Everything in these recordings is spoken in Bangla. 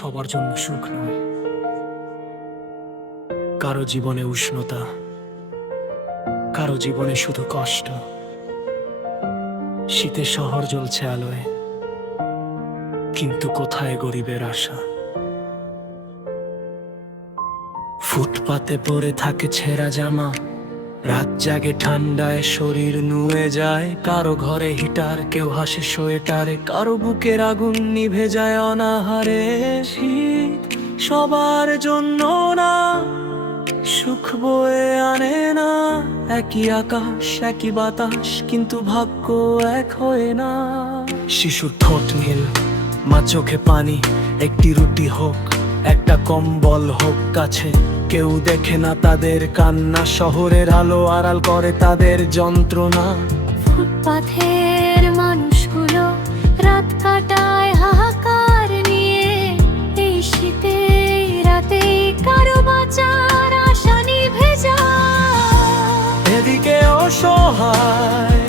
সবার জন্য সুখ নয়। কারো জীবনে উষ্ণতা, কারো জীবনে শুধু কষ্ট। শীতে শহর জ্বলছে আলোয়, কিন্তু কোথায় গরিবের আশা? ফুটপাতে পরে থাকে ছেঁড়া জামা, রাত জাগে ঠান্ডায় শরীর নুয়ে যায়। কারো ঘরে হিটার, কেউ হাসে সোয়েটারে, কারো বুকের আগুন নিভে যায় অনাহারে। শীত সবার জন্য না, সুখ বয়ে আনে না। একই আকাশ, একই বাতাস, কিন্তু ভাগ্য এক হয় না। শিশুর ঠোঁট নীল, মা চোখে পানি। একটি রুটি হোক, একটা কম্বল হোক কাছে, কেউ দেখে না তাদের কান্না। শহরের আলো আড়াল করে তাদের যন্ত্রণা। ফুটপাথের মানুষগুলো রাত কাটায় হাহাকার নিয়ে। এই শীতে রাতে কারো বাঁচার আশা নিভে যায়। এদিকে অসহায়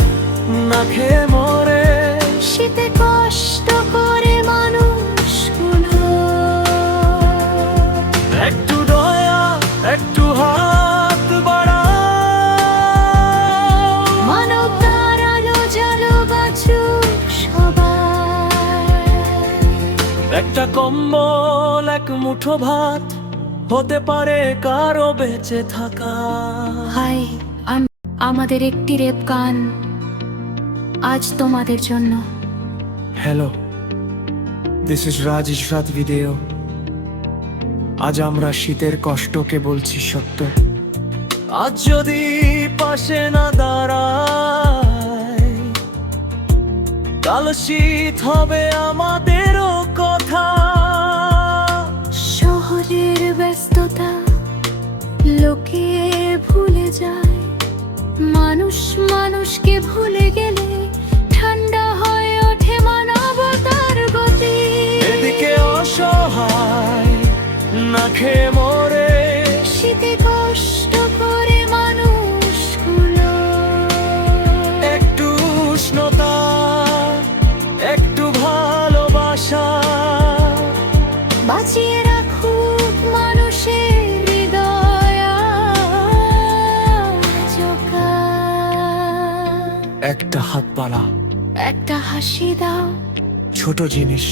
না খেয়ে মরে, শীতে কষ্ট করে মানুষগুলো। একটু দয়া, একটু হাত বাড়াও। মানবতার আলো জ্বালো, বাঁচুক সবাই। একটা কম্বল, এক মুঠো ভাত হতে পারে কারো বেঁচে থাকা। হাই, আমাদের একটি রেপ গান আজ তোমাদের জন্য। Hello, this is Raj Ishrat video. আজ আমরা শীতের কষ্টকে বলছি সত্য। আজ যদি পাশে না দাঁড়ায়, কাল শীত হবে আমাদেরও কথা। শহরের ব্যস্ততা লোকে ভুলে যায়, মানুষ মানুষকে ভুলে গেলে ঠান্ডা হয়ে ওঠে মানবতার গতি। এদিকে অসহায় না খেয়ে মরে, শীতে কষ্ট করে মানুষগুলো। একটু উষ্ণতা, একটু ভালোবাসা বাঁচিয়ে রাখুক মানুষের হৃদয় জোকা। একটা হাত বাড়া, একটা হাসি দাও। ছোট জিনিস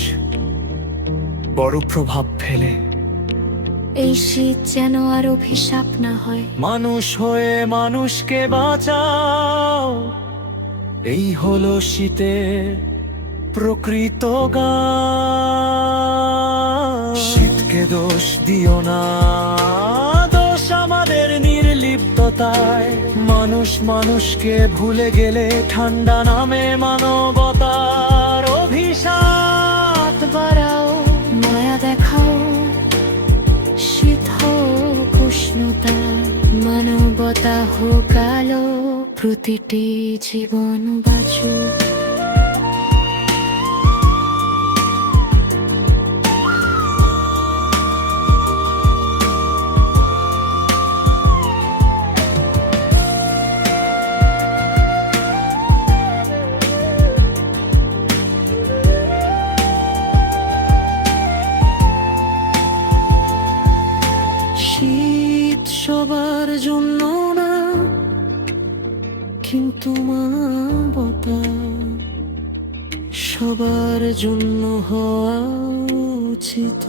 বড় প্রভাব ফেলে। এই শীত যেন আর অভিশাপ না হয়। মানুষ হয়ে মানুষকে বাঁচাও, এই হলো শীতের প্রকৃত গান। শীতকে দোষ দিও না, দোষ আমাদের নির্লিপ্ততায়। মানুষ মানুষকে ভুলে গেলে ঠান্ডা নামে মানবতার অভিশাপ। বাড়াও, মায়া দেখাও, শীত হোক উষ্ণতা, মানবতা হোক আলো, প্রতিটি জীবন বাঁচুক। শীত সবার জন্য না, কিন্তু মানবতা সবার জন্য হওয়া উচিত।